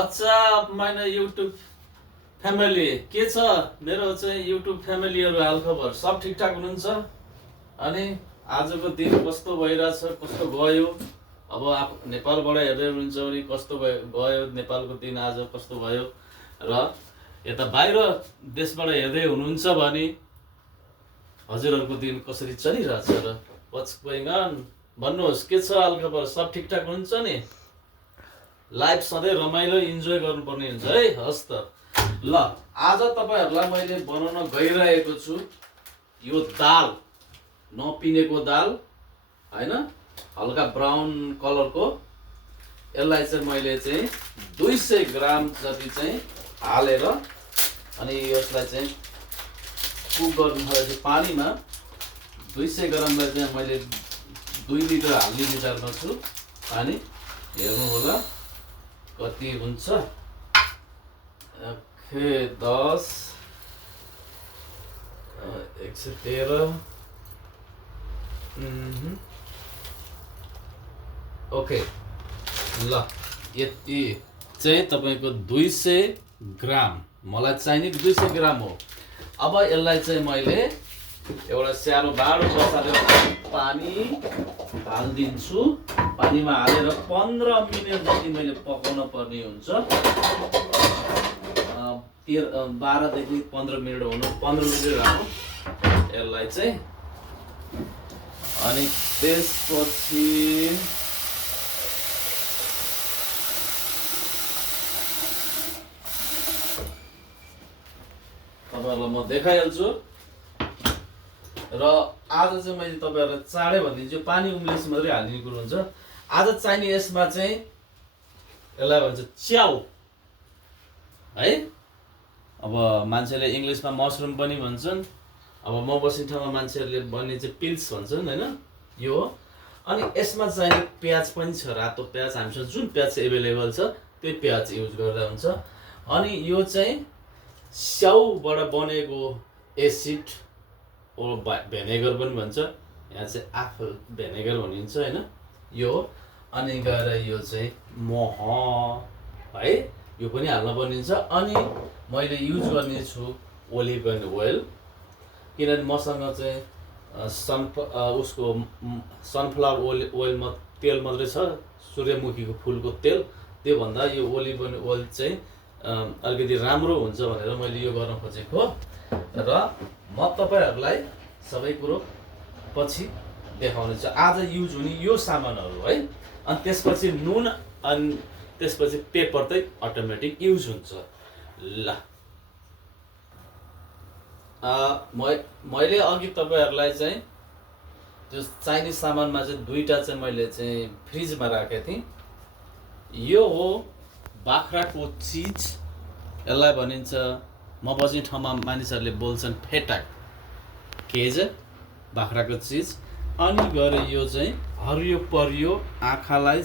WhatsApp माइना YouTube family के छ मेरो चाहिँ युट्युब फ्यामिलीहरु हालखबर सब ठिकठाक हुनुहुन्छ अनि आजको दिन कस्तो भइराछ कस्तो गयो अब आप नेपालबाट हेर्दै हुनुहुन्छ भने कस्तो गयो नेपालको दिन आज कस्तो भयो र यता बाहिर देशबाट हेर्दै हुनुहुन्छ भने हजुरहरुको दिन कसरी चलिरहेछ र व्हाट्स गोइङ अन भन्नुहोस् के छ हालखबर सब ठिकठाक हुनुहुन्छ नि लाइफ सधैं रमाइलो इन्जोय गर्नुपर्ने हुन्छ है हस् त ल आज तपाईहरुलाई मैले बनाउन गइरहेको छु यो दाल नपिनेको दाल हैन हल्का ब्राउन कलरको यसलाई चाहिँ मैले चाहिँ 200 ग्राम जति चाहिँ हालेर अनि यसलाई चाहिँ कुक गर्नु थालेपछि पानीमा 200 ग्रामलाई चाहिँ मैले 2 लिटर हाल्ने विचारमा छु पानी हेर्नु होला कति हुन्छ ओके 10 113 ओके ल यति चाहिँ तपाईको 200 ग्राम मलाई चाहिने 200 ग्राम हो अब यसलाई चाहिँ मैले एउटा सानो बाडो बसालेर पानी हाल्दिन्छु पानीमा हालेर 15 मिनेट जति मैले पकाउन पर्ने हुन्छ 12 देखि 15 मिनेट हुनु 15 मिनेट राख्नु यसलाई चाहिँ अनि त्यसपछि तपाईहरुलाई म देखाइहाल्छु र आज चाहिँ मैले तपाईहरुलाई चाँडै भनिदिन्छु पानी उम्लेपछि मात्रै हाल्ने कुरो हुन्छ आज चाहिने यसमा चाहिँ यसलाई भन्छ च्याउ है अब मान्छेले इंग्लिशमा मशरुम पनि भन्छन् अब म बस्ने ठाउँमा मान्छेहरूले भन्ने चाहिँ पिल्स भन्छन् हैन यो अनि यसमा चाहिने प्याज पनि छ रातो प्याज हामीसँग जुन प्याज अवेलेबल छ त्यही प्याज युज गर्दा हुन्छ अनि यो चाहिँ स्याउबाट बनेको एसिड भेनेगर पनि भन्छ यहाँ चाहिँ एप्पल भेनेगर भनिन्छ हैन यो अनि गएर यो चाहिँ मह है यो पनि हाल्न बनिन्छ अनि मैले युज गर्ने छु ओलिभ ओइल किनभने मसँग चाहिँ उसको सनफ्लावर ओइल तेल मात्रै छ सूर्यमुखीको फूलको तेल त्यो भन्दा यो ओलिभ ओइल चाहिँ अलिकति राम्रो हुन्छ भनेर मैले यो गर्न खोजेको र म तपाईहरुलाई सबै कुरो पछि देखाउने छु आज युज हुने यो सामानहरु है अनि त्यसपछि नुन अनि त्यसपछि पेपर चाहिँ अटोमेटिक युज हुन्छ ल मैले अघि तपाईहरुलाई चाहिँ त्यो चाइनिज सामानमा चाहिँ दुईटा चाहिँ मैले चाहिँ फ्रिजमा राखेको थिएँ यो हो बाख्राको चीज यसलाई भनिन्छ म बस्ने ठाउँमा मानिसहरूले बोल्छन् फेटाक केज बाख्राको चीज अनि गएर यो चाहिँ हरियो परियो आँखालाई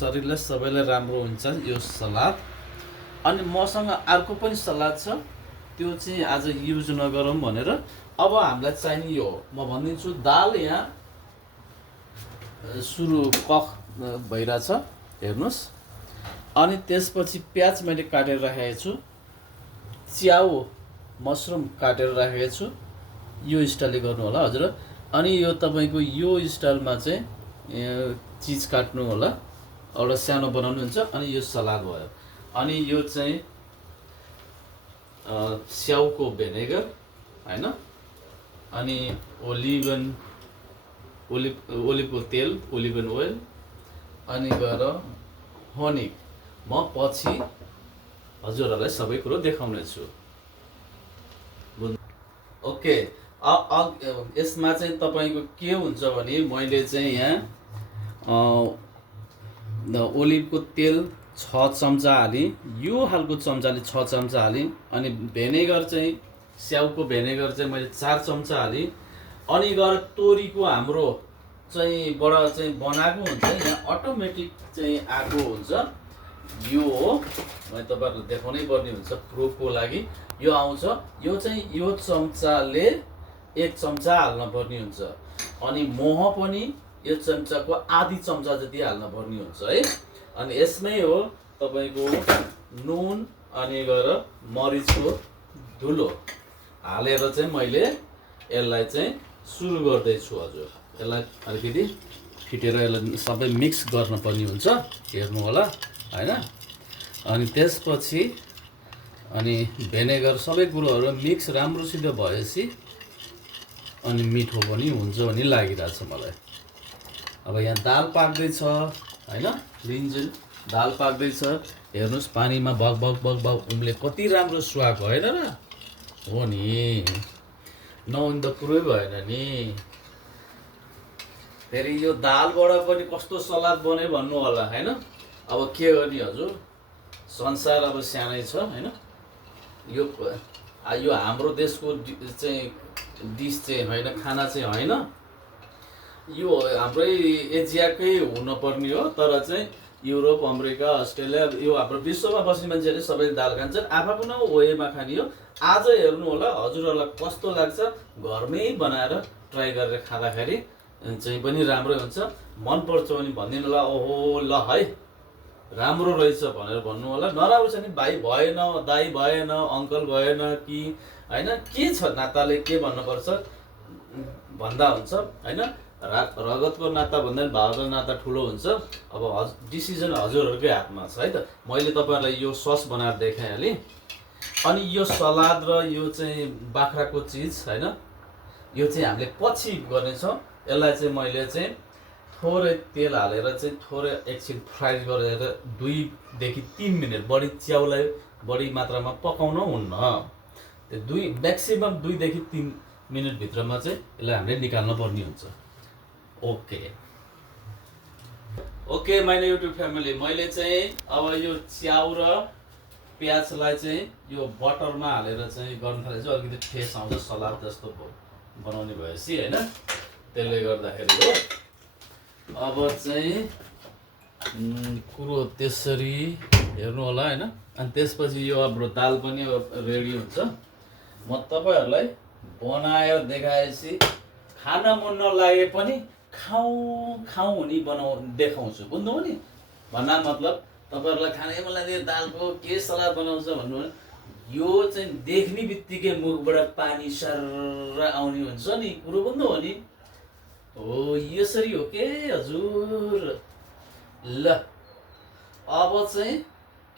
शरीरलाई सबैलाई राम्रो हुन्छ यो सलाद अनि मसँग अर्को पनि सलाद छ त्यो चाहिँ आज युज नगरौँ भनेर अब हामीलाई चाहिने यो हो म भनिदिन्छु दाल यहाँ सुरु कख भइराछ हेर्नुस् अनि त्यसपछि प्याज मैले काटेर राखेको छु च्याउ मशरुम काटेर राखेको छु यो स्टाइलले गर्नु होला हजुर अनि यो तपाईको यो स्टाइलमा चाहिँ चीज काट्नु होला एउटा सानो बनाउनु हुन्छ अनि यो सलाद भयो अनि यो चाहिँ स्याउको भेनेगर हैन अनि ओलिभको तेल ओलिभ ओइल अनि गएर हनी म पछि हजुरहरुलाई सबै कुरो देखाउने छु ओके यसमा चाहिँ तपाईको के हुन्छ भने मैले चाहिँ यहाँ ओलिभको तेल 6 चम्चा हालेँ यो हालको चम्चाले 6 चम्चा हालेँ अनि भेनेगर चाहिँ स्याउको भेनेगर चाहिँ मैले 4 चम्चा हालेँ अनि गएर तोरीको हाम्रो चाहिँ बडा चाहिँ बनाएको हुन्छ यहाँ अटोमेटिक चाहिँ आको हुन्छ यो हो मैले तपाईहरुलाई देखाउनै पर्ने हुन्छ प्रुफको लागि यो आउँछ यो चाहिँ यो चम्चाले 1 चम्चा हाल्न पर्ने हुन्छ अनि मह पनि यो चम्चाको आधी चम्चा जति हाल्न पर्ने हुन्छ है अनि यसमै हो तपाईको नुन अनि गएर मरिचको धुलो हालेर चाहिँ मैले यसलाई चाहिँ सुरु गर्दैछु हजुर। यसलाई अलिकति फिटेर यसलाई सबै मिक्स गर्न पर्ने हुन्छ, हेर्नु होला हैन। अनि त्यसपछि अनि भिनेगर सबै कुरोहरू मिक्स राम्रोसित भएपछि अनि मिठो पनि हुन्छ भन्ने लागिरहेछ मलाई। अब यहाँ दाल पाक्दैछ हैन, लिन्जुल दाल पाक्दैछ। हेर्नुस् पानीमा बग बग बग बग उम्ले कति राम्रो स्वाद भएन र? हो नि, नहुन त कुरै भएन नि। फेरि यो दालबाट पनि कस्तो सलाद बन्यो भन्नु होला हैन। अब के गर्ने हजुर, संसार अब सानै छ हैन। यो हाम्रो देशको चाहिँ डिस चाहिँ होइन, खाना चाहिँ होइन, यो हाम्रै एसियाकै हुनुपर्ने हो। तर चाहिँ युरोप, अमेरिका, अस्ट्रेलिया, यो हाम्रो विश्वमा बस्ने मान्छेहरूले सबैले दाल खान्छन्, आफ्नो वेमा खाने हो। आज हेर्नु होला हजुरहरूलाई कस्तो लाग्छ, घरमै बनाएर ट्राई गरेर खाँदाखेरि चाहिँ पनि राम्रै हुन्छ। मन पर्छ भने भनिदिनु होला, ओहो ल है राम्रो रहेछ भनेर भन्नु होला। नराम्रो छ नि भाइ भएन, दाइ भएन, अङ्कल भएन कि होइन, के छ नाताले के भन्नुपर्छ भन्दा हुन्छ होइन। रगतको नाता भन्दा पनि भावको नाता ठुलो हुन्छ। अब डिसिजन हजुरहरूकै हातमा छ है त। मैले तपाईँहरूलाई यो सस बनाएर देखाइहालेँ। अनि यो सलाद र यो चाहिँ बाख्राको चिज होइन, यो चाहिँ हामीले पछि गर्नेछौँ। यसलाई चाहिँ मैले चाहिँ थोरै तेल हालेर चाहिँ थोरै एकछिन फ्राई गरेर 2 देखि 3 मिनट, बढी च्याउलाई बढी मात्रामा पकाउनु हुन्न। त्यो म्याक्सिमम 2 देखि 3 मिनटभित्रमा चाहिँ यसलाई हामीले निकाल्नु पर्ने हुन्छ। ओके माइने युट्युब फ्यामिली, मैले चाहिँ अब यो च्याउ र प्याजलाई चाहिँ यो बटरमा हालेर चाहिँ गर्न थालेको छु। अलिकति टेस्ट आउँछ सलाद जस्तो बनाउने भएपछि होइन, त्यसले गर्दाखेरि हो। अब चाहिँ कुरो त्यसरी हेर्नु होला होइन। अनि त्यसपछि यो हाम्रो दाल पनि रेडी हुन्छ। म तपाईँहरूलाई बनाएर देखाएपछि खाना मन नलागे पनि खाउँ खाउँ हुने देखाउँछु, बुझ्नुभयो नि। भन्दा मतलब तपाईँहरूलाई खानै मन लाग्यो दालको के सलाद बनाउँछ भन्नु, यो चाहिँ देख्ने बित्तिकै मुखबाट पानी सर्र आउने हुन्छ नि, कुरो बुझ्नुभयो नि। हो यसरी हो के हजुर। ल अब चाहिँ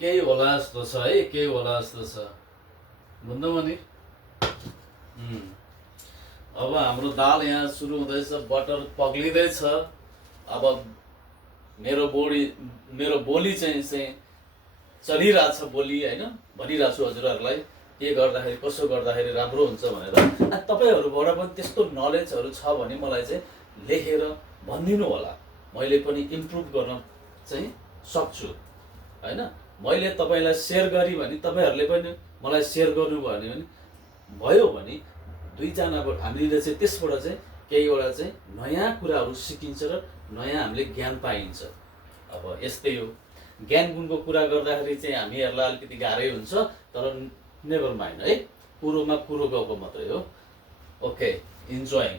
केही होला जस्तो छ है, केही होला जस्तो छ, बुझ्नुभयो नि। अब हाम्रो दाल यहाँ सुरु हुँदैछ, बटर पग्लिँदैछ। अब मेरो बोली चाहिँ चलिरहेछ बोली होइन, भनिरहेको छु हजुरहरूलाई के गर्दाखेरि कसो गर्दाखेरि राम्रो हुन्छ भनेर। तपाईँहरूबाट पनि त्यस्तो नलेजहरू छ भने मलाई चाहिँ लेखेर भनिदिनु होला, मैले पनि इम्प्रुभ गर्न चाहिँ सक्छु होइन। मैले तपाईँलाई सेयर गरेँ भने तपाईँहरूले पनि मलाई सेयर गर्नुभयो भने भयो भने दुईजनाबाट हामीले चाहिँ त्यसबाट चाहिँ केहीवटा चाहिँ नयाँ कुराहरू सिकिन्छ र नयाँ हामीले ज्ञान पाइन्छ। अब यस्तै हो, ज्ञान गुणको कुरा गर्दाखेरि चाहिँ हामीहरूलाई अलिकति गाह्रै हुन्छ, तर नेभर माइन्ड है, कुरोमा कुरो गएको मात्रै हो। Okay, enjoying.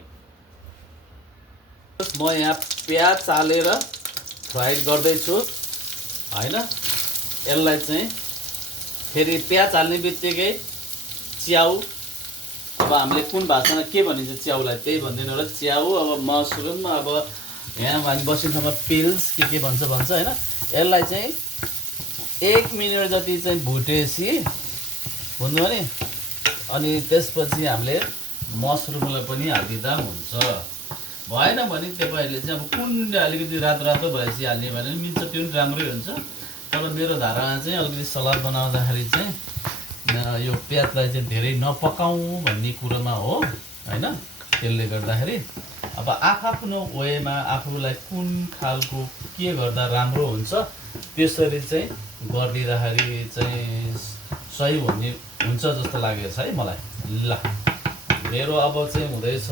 म यहाँ प्याज हालेर फ्राई गर्दैछु होइन। यसलाई चाहिँ फेरि प्याज हाल्ने बित्तिकै च्याउ, अब हामीले कुन भाषामा के भनिन्छ च्याउलाई त्यही भनिदिनु होला। च्याउ, अब मसरुम, अब यहाँ हामी बस्ने ठाउँमा पिल्स के भन्छ होइन। यसलाई चाहिँ 1 मिनट जति चाहिँ भुटेपछि बुझ्नुभयो नि। अनि त्यसपछि हामीले मसरुमलाई पनि हालिदिँदा हुन्छ। भएन भने तपाईँहरूले चाहिँ अब कुन अलिकति रातो भएपछि हाल्ने भने मिल्छ, त्यो पनि राम्रै हुन्छ। तर मेरो धारामा चाहिँ अलिकति सलाद बनाउँदाखेरि चाहिँ यो प्याजलाई चाहिँ धेरै नपकाउँ भन्ने कुरोमा हो होइन। त्यसले गर्दाखेरि अब आफ्नो वेमा आफूलाई कुन खालको के गर्दा राम्रो हुन्छ त्यसरी चाहिँ गरिदिँदाखेरि चाहिँ सही हुन्छ जस्तो लागेको छ है मलाई। ल मेरो अब चाहिँ हुँदैछ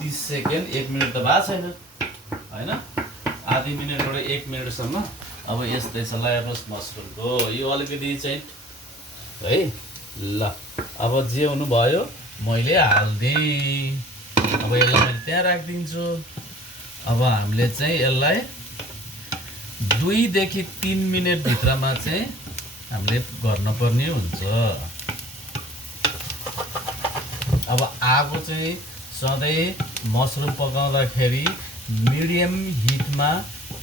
30 सेकेन्ड, 1 मिनट त भएको छैन होइन, आधी मिनटबाट 1 मिनटसम्म। अब यस्तै छ। ल हेर्नुहोस् मसरुमको यो अलिकति चाहिँ है। ल अब जे हुनु भयो मैले हालिदिएँ। अब यसलाई मैले त्यहाँ राखिदिन्छु। अब हामीले चाहिँ यसलाई 2 देखि 3 मिनटभित्रमा चाहिँ हामीले गर्नुपर्ने हुन्छ। अब आगो चाहिँ सधैँ मसरुम पकाउँदाखेरि मिडियम हिटमा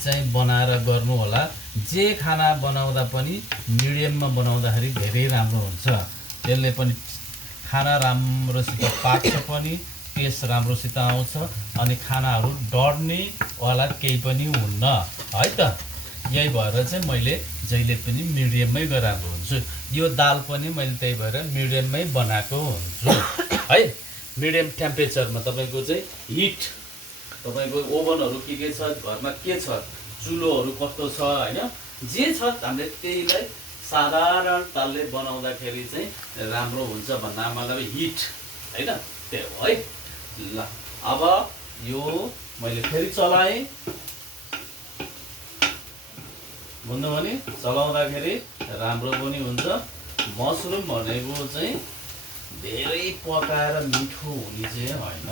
चाहिँ बनाएर गर्नु होला। जे खाना बनाउँदा पनि मिडियममा बनाउँदाखेरि धेरै राम्रो हुन्छ। त्यसले पनि खाना राम्रोसित पाक्छ पनि, टेस्ट राम्रोसित आउँछ अनि खानाहरू डढ्नेवाला केही पनि हुन्न है त। यही भएर चाहिँ मैले जहिले पनि मिडियममै गराएको हुन्छु। यो दाल पनि मैले त्यही भएर मिडियममै बनाएको हुन्छु है। मिडियम टेम्परेचरमा तपाईँको चाहिँ हिट, तपाईँको ओभनहरू के छ घरमा, के छ चुलोहरू कस्तो छ होइन, जे छ हामीले त्यहीलाई साधारण तालले बनाउँदाखेरि चाहिँ राम्रो हुन्छ भन्दा मतलब हिट होइन, त्यही हो है। ल अब यो मैले फेरि चलाएँ, भन्नु भने चलाउँदाखेरि राम्रो पनि हुन्छ। मसरुम भनेको चाहिँ धेरै पकाएर मिठो हुने चाहिँ होइन।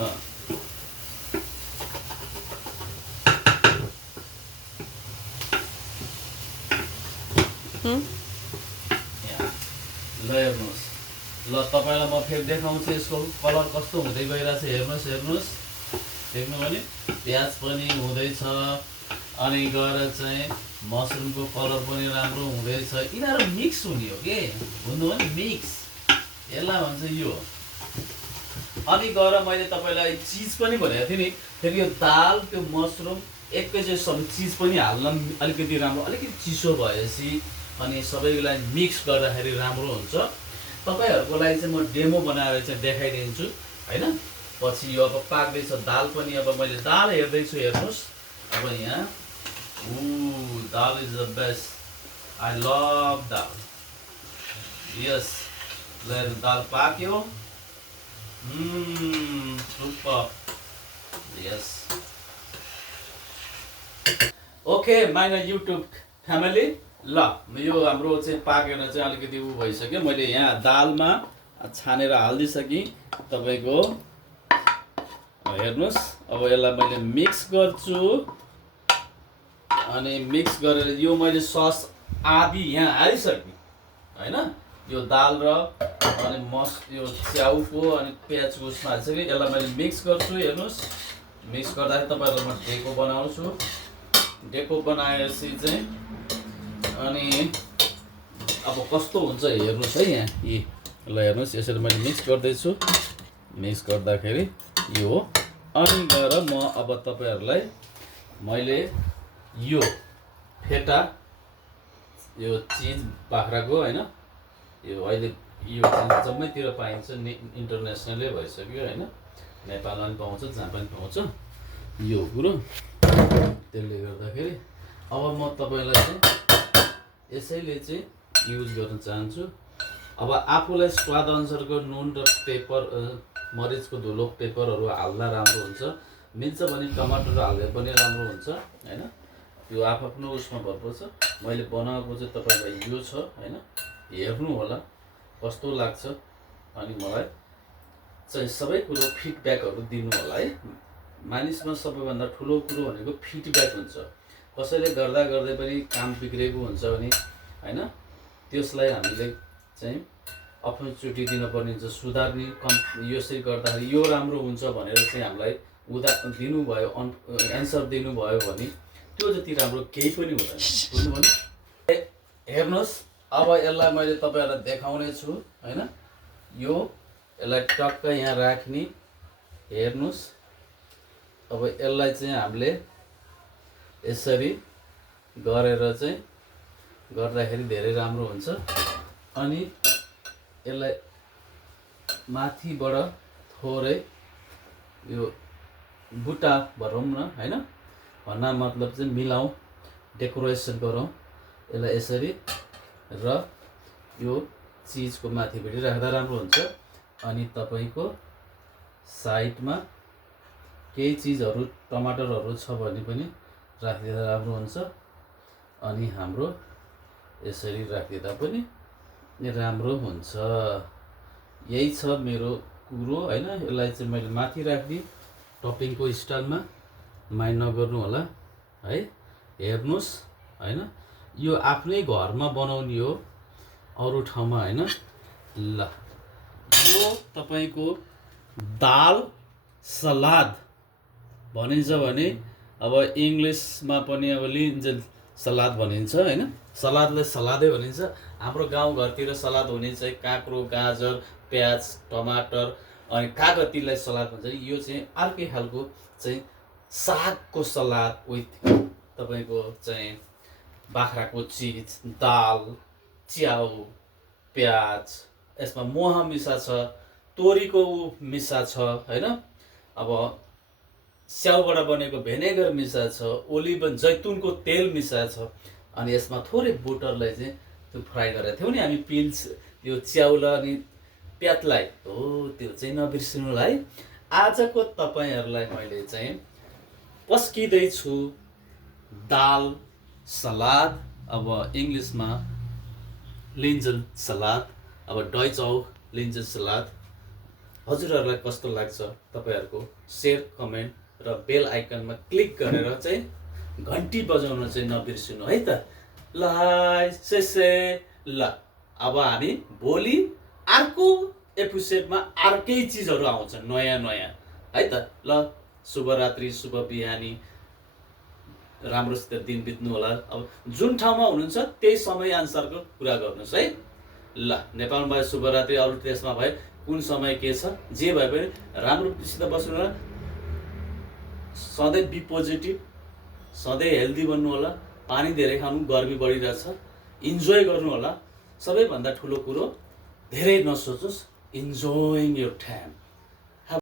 ल हेर्नुहोस्, ल तपाईँलाई म फेरि देखाउँछु यसको कलर कस्तो हुँदै गइरहेछ। हेर्नुहोस् हेर्नुहोस्, देख्नु भने प्याज पनि हुँदैछ अनि गएर चाहिँ मसरुमको कलर पनि राम्रो हुँदैछ। यिनीहरू मिक्स हुने हो कि, भन्नु भने मिक्स, यसलाई भन्छ यो। अनि गएर मैले तपाईँलाई चिज पनि भनेको थिएँ नि, फेरि यो दाल त्यो मसरुम एकैचोटि चिज पनि हाल्न अलिकति राम्रो, अलिकति चिसो भएपछि अनि सबैलाई मिक्स गर्दाखेरि राम्रो हुन्छ। तपाईँहरूको लागि चाहिँ म डेमो बनाएर चाहिँ देखाइदिन्छु होइन। पछि यो अब पाक्दैछ दाल पनि। अब मैले दाल हेर्दैछु, हेर्नुहोस् अब यहाँ dal is the best, I love dal. Yes, ल दाल पाक्यो, super, yes. Okay my YouTube family, ल यो हाम्रो चाहिँ पाकेर चाहिँ अलिकति उ भइसक्यो। मैले यहाँ दालमा छानेर हालिदिइसकेँ तपाईँको, हेर्नुहोस्। अब यसलाई मैले मिक्स गर्छु अनि मिक्स गरेर यो मैले सस आदि यहाँ हालिसकेँ होइन। यो दाल र अनि यो च्याउको अनि प्याजको उसमा हालिसकेँ। यसलाई मैले मिक्स गर्छु, हेर्नुहोस्। मिक्स गर्दाखेरि तपाईँहरूलाई म डेको बनाउँछु। डेको बनाएपछि चाहिँ अनि अब कस्तो हुन्छ हेर्नुहोस् है यहाँ। यी ल हेर्नुहोस्, यसरी मैले मिक्स गर्दैछु। मिक्स गर्दाखेरि यो हो। अनि गएर म अब तपाईँहरूलाई मैले यो फेटा, यो चिज बाख्राको होइन, यो अहिले यो जम्मैतिर पाइन्छ, इन्टरनेसनलै भइसक्यो होइन। नेपालमा पनि पाउँछ, जहाँ पनि पाउँछ यो कुरो। त्यसले गर्दाखेरि अब म तपाईँलाई चाहिँ यसैले चाहिँ युज गर्न चाहन्छु। अब आफूलाई स्वाद अनुसारको नुन र पेपर, मरिचको धुलो, पेपरहरू हाल्दा राम्रो हुन्छ। मिल्छ भने टमाटर हाल्दा पनि राम्रो हुन्छ होइन। यो आफ्नो उसमा भर पर्छ। मैले बनाएको चाहिँ तपाईँलाई यो छ होइन, हेर्नु होला कस्तो लाग्छ। अनि मलाई चाहिँ सबै कुरो फिडब्याकहरू दिनु होला है। मानिसमा सबैभन्दा ठुलो कुरो भनेको फिडब्याक हुन्छ। कसैले गर्दा गर्दै पनि काम बिग्रेको हुन्छ भने होइन, त्यसलाई हामीले चाहिँ अफचोटि दिनुपर्ने हुन्छ, सुधार्ने। यसरी गर्दाखेरि यो राम्रो हुन्छ भनेर चाहिँ हामीलाई दिनुभयो, एन्सर दिनुभयो भने त्यो जति राम्रो केही पनि हुँदैन, बुझ्नुभयो। हेर्नुहोस्, अब यसलाई मैले तपाईँहरूलाई देखाउने छु होइन। यो यसलाई टक्क यहाँ राख्ने, हेर्नुहोस्। अब यसलाई चाहिँ हामीले यसरी गरेर चाहिँ गर्दाखेरि धेरै राम्रो हुन्छ। अनि यसलाई माथिबाट थोरै यो बुट्टा भरौँ न होइन, भन्ना मतलब चाहिँ मिलाउँ, डेकोरेसन गरौँ यसलाई यसरी। र यो चिजको माथिपट्टि राख्दा राम्रो हुन्छ। अनि तपाईँको साइडमा केही चिजहरू, टमाटरहरू छ भने पनि राखिदिँदा राम्रो हुन्छ। अनि हाम्रो यसरी राखिदिँदा पनि राम्रो हुन्छ। यही छ मेरो कुरो होइन। यसलाई चाहिँ मैले माथि राखिदिएँ टपिङको स्टाइलमा, माइन्ड नगर्नु होला है। हेर्नुहोस् होइन, यो आफ्नै घरमा बनाउने हो। अरू ठाउँमा होइन। ल यो तपाईँको दाल सलाद भनिन्छ भने अब इङ्ग्लिसमा पनि अब लिन्जल सलाद भनिन्छ होइन। सलादलाई सलादै भनिन्छ। हाम्रो गाउँघरतिर सलाद हुने चाहिँ काँक्रो, गाजर, प्याज, टमाटर अनि कागतीलाई सलाद भन्छ। यो चाहिँ अर्कै खालको चाहिँ सागको सलाद विथ तपाईँको चाहिँ बाख्राको चिज, दाल, च्याउ, प्याज, यसमा मह मिसा छ, तोरीको मिसा छ होइन। अब स्याउबाट बनेको भेनेगर मिसा छ, ओलिभ जैतुनको तेल मिसा छ अनि यसमा थोरै बटरलाई चाहिँ त्यो फ्राई गरेको थियौँ नि हामी पिल्स त्यो च्याउलाई अनि प्याजलाई हो त्यो चाहिँ नबिर्सिनु होला है। आजको तपाईँहरूलाई मैले चाहिँ पस्किँदैछु दाल सलाद, अब इङ्ग्लिसमा लिन्जल सलाद, अब डयचाउ लिन्जल सलाद। हजुरहरूलाई कस्तो लाग्छ तपाईँहरूको सेयर, कमेन्ट र बेल आइकनमा क्लिक गरेर चाहिँ घन्टी बजाउन चाहिँ नबिर्सिनु है त। ल ल अब हामी भोलि अर्को एपिसोडमा अर्कै चिजहरू आउँछ नयाँ नयाँ है त। ल शुभरात्रि, शुभ बिहानी, राम्रोसित दिन बित्नु होला। अब जुन ठाउँमा हुनुहुन्छ त्यही समय अनुसारको कुरा गर्नुहोस् है। ल नेपालमा भयो शुभरात्रि, अरू देशमा भयो कुन समय के छ जे भए पनि राम्रोसित बस्नु होला। सधैँ बी पोजिटिभ, सधैँ हेल्दी बन्नु होला। पानी धेरै खानु, गर्मी बढिरहेछ, इन्जोय गर्नु होला। सबैभन्दा ठुलो कुरो धेरै नसोचोस्, इन्जोइङ योर टाइम।